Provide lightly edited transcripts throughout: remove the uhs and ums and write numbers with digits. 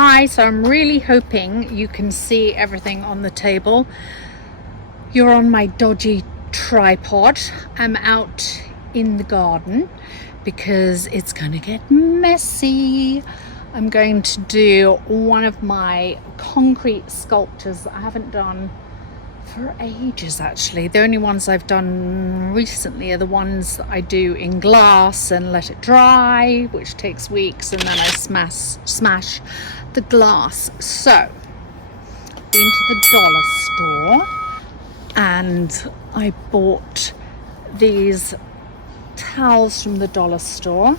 Hi, so I'm really hoping you can see everything on the table. You're on my dodgy tripod. I'm out in the garden because it's gonna get messy. I'm going to do one of my concrete sculptures that I haven't done for ages actually. The only ones I've done recently are the ones that I do in glass and let it dry, which takes weeks, and then I smash the glass. So, been to the dollar store and I bought these towels from the dollar store.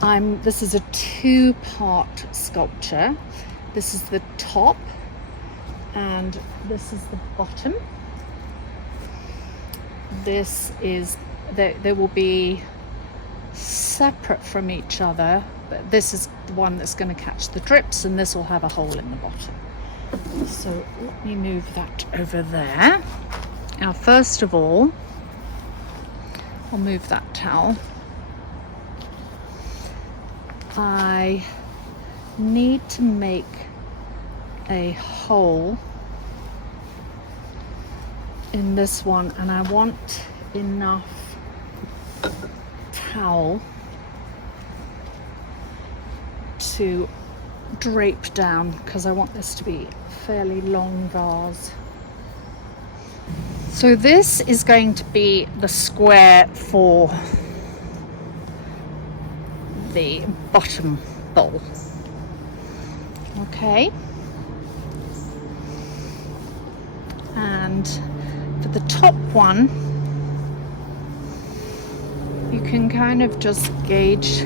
This is a two-part sculpture. This is the top and this is the bottom. This is, they will be separate from each other, but this is the one that's going to catch the drips and this will have a hole in the bottom. So let me move that over there. Now first of all, I'll move that towel. I need to make a hole in this one, and I want enough towel to drape down because I want this to be a fairly long vase. So this is going to be the square for the bottom bowl. Okay. And for the top one, you can kind of just gauge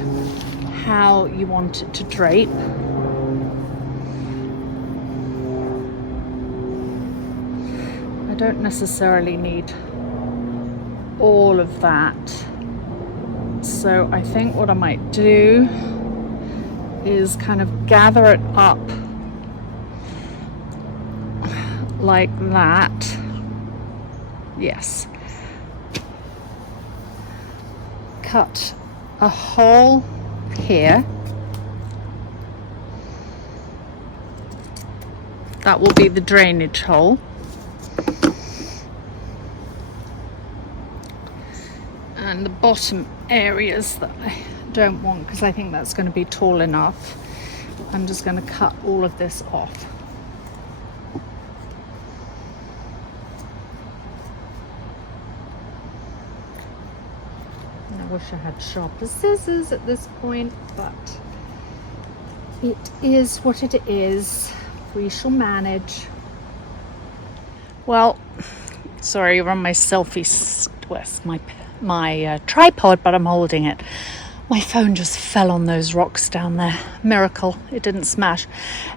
how you want it to drape. I don't necessarily need all of that. So I think what I might do is kind of gather it up like that. Yes. Cut a hole here. That will be the drainage hole. And the bottom areas that I don't want, because I think that's going to be tall enough, I'm just going to cut all of this off. I wish I had sharper scissors at this point, but it is what it is. We shall manage. Well, sorry, you're on my selfie, my tripod, but I'm holding it. My phone just fell on those rocks down there. Miracle, it didn't smash.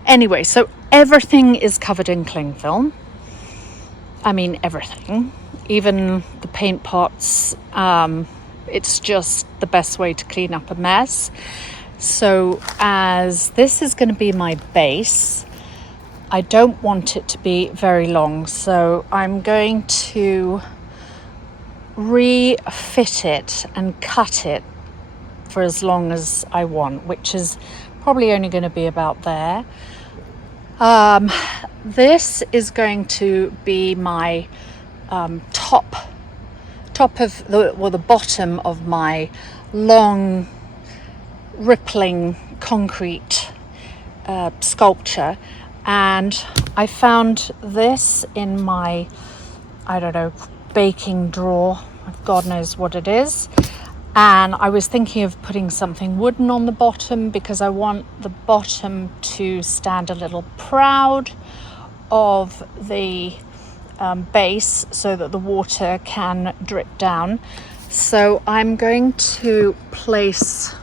Anyway, so everything is covered in cling film. I mean, everything, even the paint pots. It's just the best way to clean up a mess. So as this is going to be my base, I don't want it to be very long. So I'm going to refit it and cut it for as long as I want, which is probably only going to be about there. This is going to be my top of the bottom of my long rippling concrete sculpture, and I found this in my, I don't know, baking drawer. God knows what it is. And I was thinking of putting something wooden on the bottom because I want the bottom to stand a little proud of the base so that the water can drip down. So I'm going to place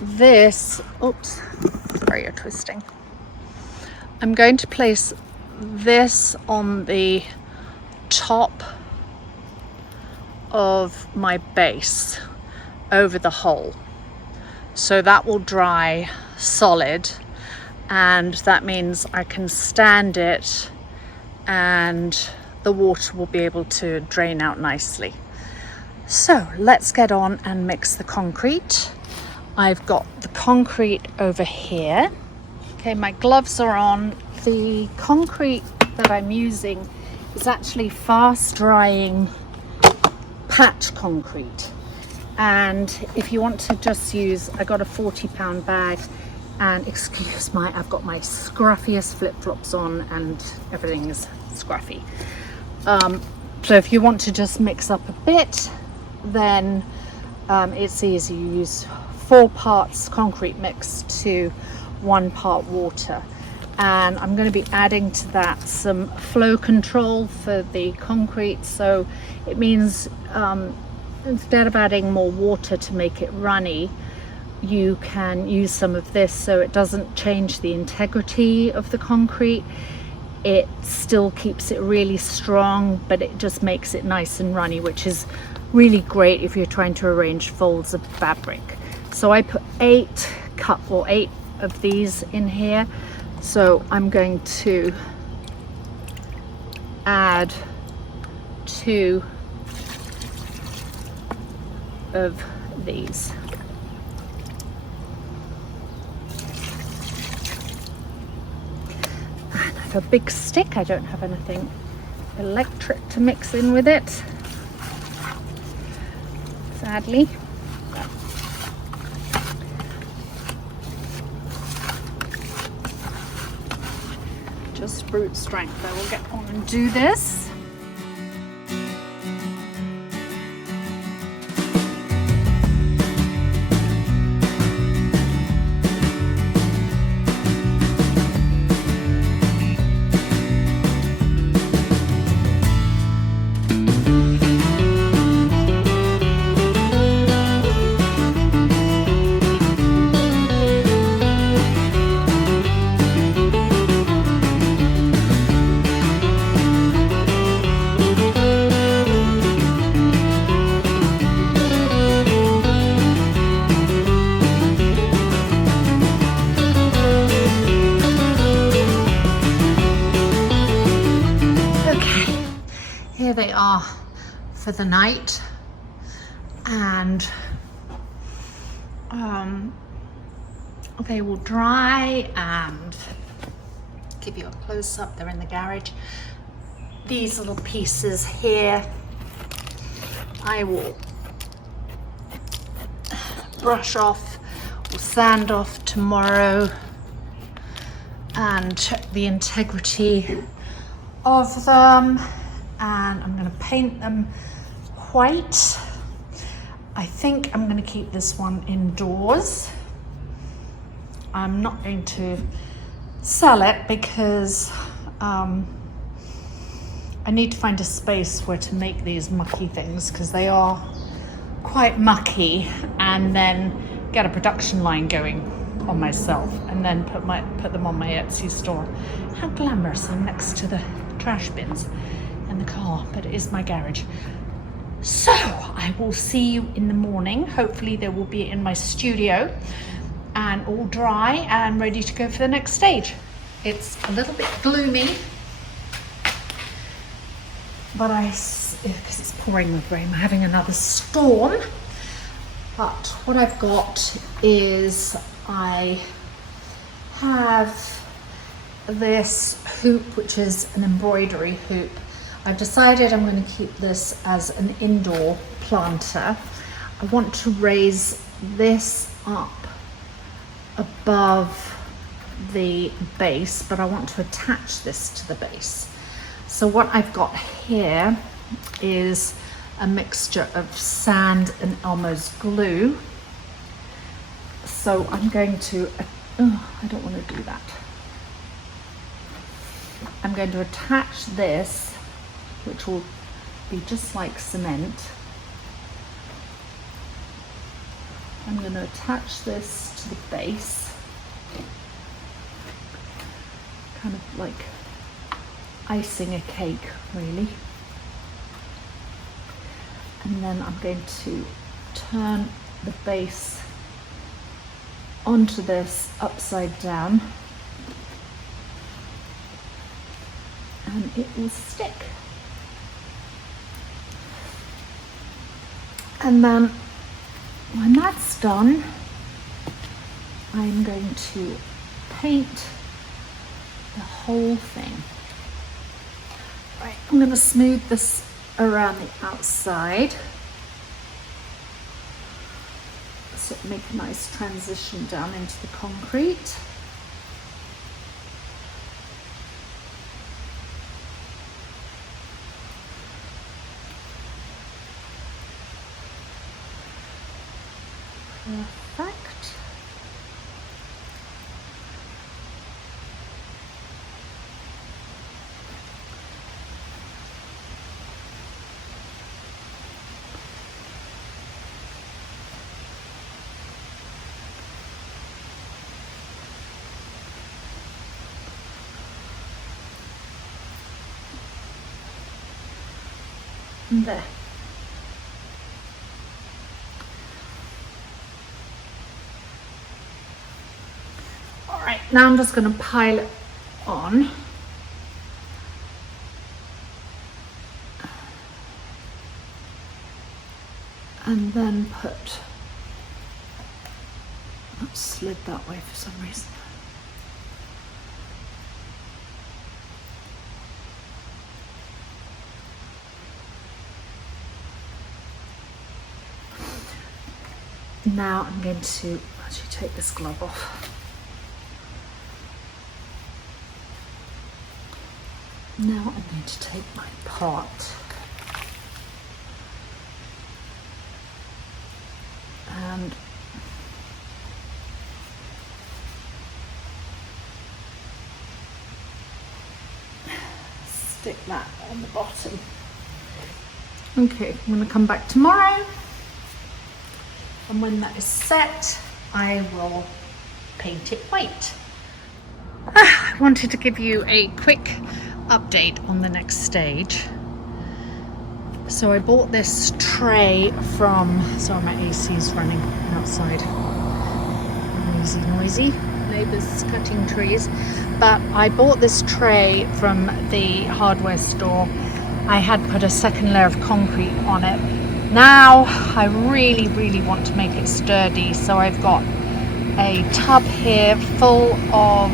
this, oops, sorry, you're twisting. I'm going to place this on the top of my base over the hole. So that will dry solid, and that means I can stand it and the water will be able to drain out nicely. So let's get on and mix the concrete. I've got the concrete over here. Okay, my gloves are on. The concrete that I'm using is actually fast drying patch concrete. And if you want to just use, I got a 40-pound bag, and excuse my, I've got my scruffiest flip-flops on and everything is scruffy. So if you want to just mix up a bit, then it's easy. You use 4 parts concrete mixed to 1 part water. And I'm going to be adding to that some flow control for the concrete. So it means instead of adding more water to make it runny, you can use some of this so it doesn't change the integrity of the concrete. It still keeps it really strong, but it just makes it nice and runny, which is really great if you're trying to arrange folds of fabric. So I put 8 of these in here. So I'm going to add 2 of these. And I have a big stick. I don't have anything electric to mix in with it, sadly. Just brute strength. I will get on and do this. Here they are for the night, and they will dry, and give you a close-up. They're in the garage. These little pieces here I will brush off or sand off tomorrow and check the integrity of them. And I'm going to paint them white. I think I'm going to keep this one indoors. I'm not going to sell it because I need to find a space where to make these mucky things, because they are quite mucky, and then get a production line going on myself, and then put them on my Etsy store. How glamorous! I'm next to the trash bins in the car, but it is my garage. So I will see you in the morning. Hopefully they will be in my studio and all dry and ready to go for the next stage. It's a little bit gloomy, but because it's pouring with rain, we're having another storm. But what I've got is I have this hoop, which is an embroidery hoop. I've decided I'm going to keep this as an indoor planter. I want to raise this up above the base, but I want to attach this to the base. So what I've got here is a mixture of sand and Elmo's glue. So I'm going to, I don't want to do that. I'm going to attach this, which will be just like cement. I'm going to attach this to the base, kind of like icing a cake, really. And then I'm going to turn the base onto this upside down, and it will stick. And then when that's done, I'm going to paint the whole thing. Right, I'm going to smooth this around the outside so it make a nice transition down into the concrete. Perfect. And there. All right, now I'm just going to pile it on. And then put, oops, slid that way for some reason. Now I'm going to actually take this glove off. Now I'm going to take my pot and stick that on the bottom. Okay, I'm going to come back tomorrow, and when that is set, I will paint it white. I wanted to give you a quick update on the next stage. So I bought this tray from, sorry my AC is running outside, noisy, neighbours cutting trees, but I bought this tray from the hardware store. I had put a second layer of concrete on it. Now I really want to make it sturdy, so I've got a tub here full of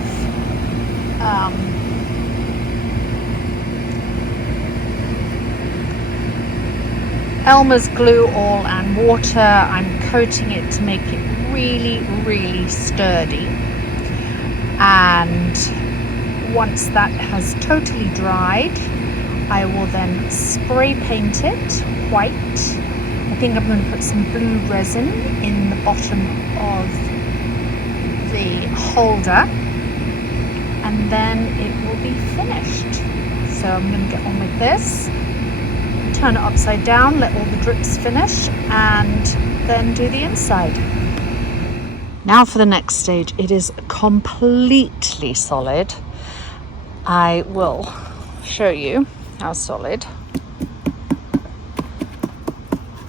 Elmer's glue all and water. I'm coating it to make it really sturdy, and once that has totally dried, I will then spray paint it white. I think I'm going to put some blue resin in the bottom of the holder, and then it will be finished. So I'm going to get on with this, turn it upside down, let all the drips finish, and then do the inside. Now for the next stage. It is completely solid. I will show you how solid.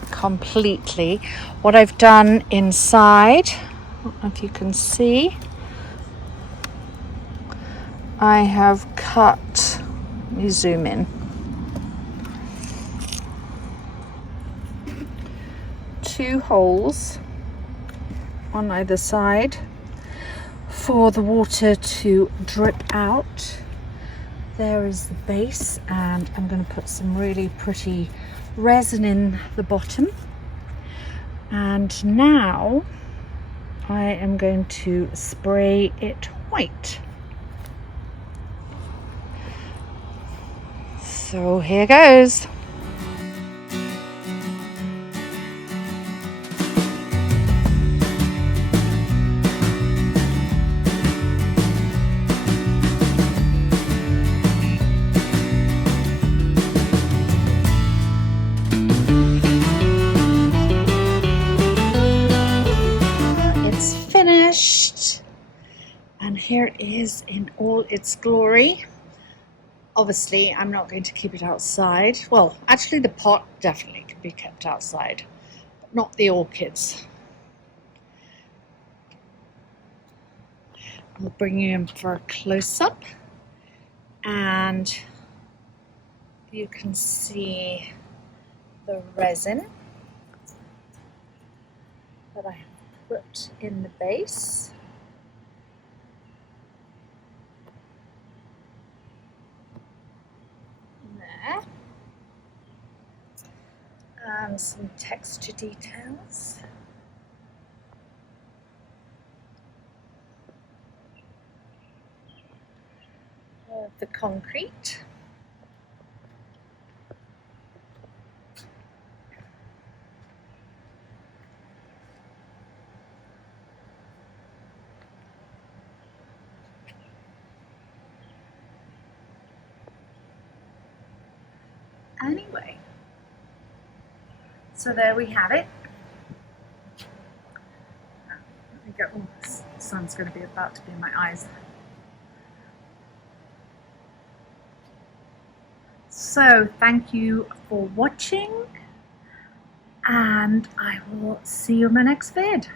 Completely. What I've done inside, I don't know if you can see, I have cut, let me zoom in, 2 holes on either side for the water to drip out. There is the base, and I'm going to put some really pretty resin in the bottom. And now I am going to spray it white. So here goes. And here it is in all its glory. Obviously, I'm not going to keep it outside. Well, actually the pot definitely can be kept outside, but not the orchids. I'll bring you in for a close-up, and you can see the resin that I have put in the base. and some texture details. Of the concrete. Anyway, so there we have it. Let me go. Oh, the sun's going to be about to be in my eyes. So thank you for watching, and I will see you in my next vid.